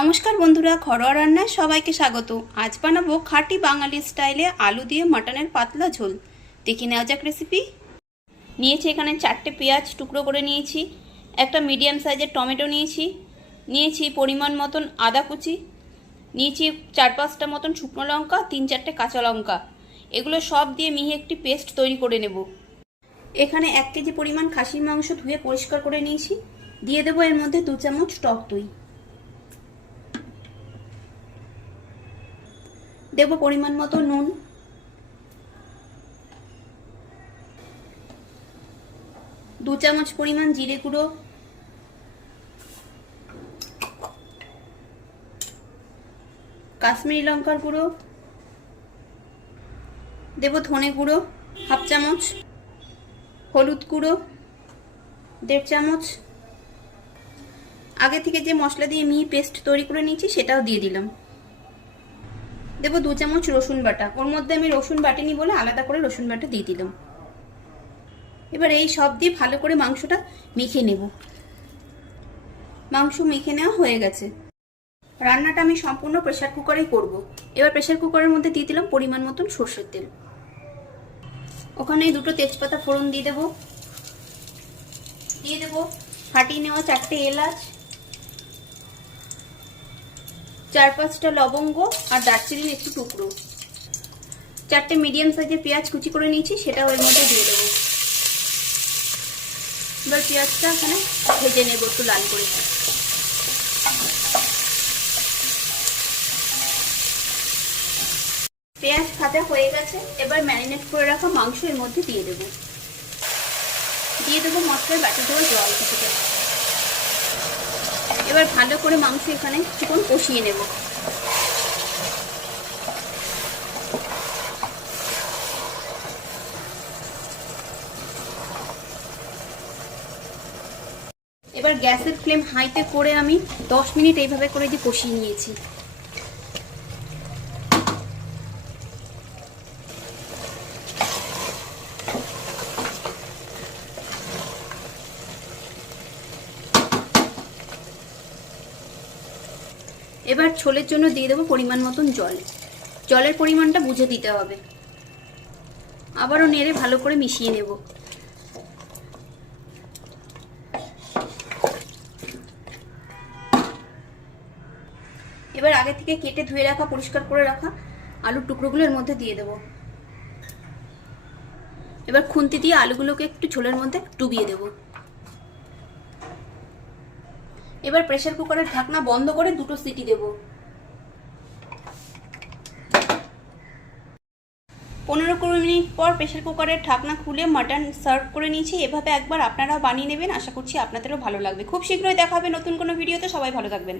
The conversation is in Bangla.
নমস্কার বন্ধুরা, ঘরোয়া রান্নায় সবাইকে স্বাগত। আজ বানাবো খাঁটি বাঙালি স্টাইলে আলু দিয়ে মাটনের পাতলা ঝোল। দেখে নেওয়া যাক রেসিপি। নিয়েছি এখানে 4টে পেঁয়াজ টুকরো করে নিয়েছি, একটা মিডিয়াম সাইজের টমেটো নিয়েছি পরিমাণ মতন আদা কুচি, নিয়েছি 4-5টা মতন শুকনো লঙ্কা, 3-4টে কাঁচা লঙ্কা। এগুলো সব দিয়ে মিহি একটি পেস্ট তৈরি করে নেব। এখানে 1 কেজি পরিমাণ খাসির মাংস ধুয়ে পরিষ্কার করে নিয়েছি। দিয়ে দেবো এর মধ্যে 2 চামচ টক দই, দেব পরিমাণ মতো নুন, দু চামচ পরিমাণ জিরে গুঁড়ো, কাশ্মীরি লঙ্কার গুঁড়ো, দেব ধনে গুঁড়ো 1/2 চামচ, হলুদ গুঁড়ো 1.5 চামচ, আগে থেকে যে মশলা দিয়ে মিহি পেস্ট তৈরি করে নিয়েছি সেটাও দিয়ে দিলাম। দেব 2 চামচ রসুন বাটা, ওর মধ্যে আমি রসুন বাটিনি বলে আলাদা করে রসুন বাটা দিয়ে দিলাম। এবার এই সব দিয়ে ভালো করে মাংসটা মেখে নেব। মাংস মেখে নেওয়া হয়ে গেছে। রান্নাটা আমি সম্পূর্ণ প্রেসার কুকারেই করব। এবার প্রেসার কুকারের মধ্যে দিয়ে দিলাম পরিমাণ মতন সরষের তেল। ওখানে 2টো তেজপাতা ফোড়ন দিয়ে দেব। ফাটিয়ে নেওয়া 4টে এলাচ, 4-5টা লবঙ্গ আর দারচিনির একটু টুকরো, 4টে মিডিয়াম সাইজের পেঁয়াজ কুচি করে নিয়েছি, সেটাও এর মধ্যে দিয়ে দেবো। এবার পেঁয়াজটা এখানে ভেজে নেব একটু লাল করে। পেঁয়াজ ভাজা হয়ে গেছে। এবার ম্যারিনেট করে রাখা মাংস এর মধ্যে দিয়ে দেবো। মশলার বাটি দেওয়া জল কিছুটা। এবার ভালো করে মাংস এখানে কিছুক্ষণ কষিয়ে নেব। এবার গ্যাসের ফ্লেম হাইতে করে আমি 10 মিনিট এইভাবে করে যে কষিয়ে নিয়েছি। এবার ঝোলের জন্য দিয়ে দেবো পরিমাণ মতন জল। জলের পরিমাণটা বুঝে দিতে হবে। আবারও নেড়ে ভালো করে মিশিয়ে নেব। এবার আগে থেকে কেটে ধুয়ে রাখা পরিষ্কার করে রাখা আলুর টুকরোগুলো এর মধ্যে দিয়ে দেব। এবার খুন্তি দিয়ে আলুগুলোকে একটু ঝোলের মধ্যে ডুবিয়ে দেব। এবার প্রেসার কুকারের ঢাকনা বন্ধ করে 2টো সিটি দেব। 15-20 মিনিট পর প্রেসার কুকারের ঢাকনা খুলে মাটন সার্ভ করে নিয়েছি। এভাবে একবার আপনারাও বানিয়ে নেবেন, আশা করছি আপনাদেরও ভালো লাগবে। খুব শীঘ্রই দেখা হবে নতুন কোনো ভিডিওতে। সবাই ভালো থাকবেন।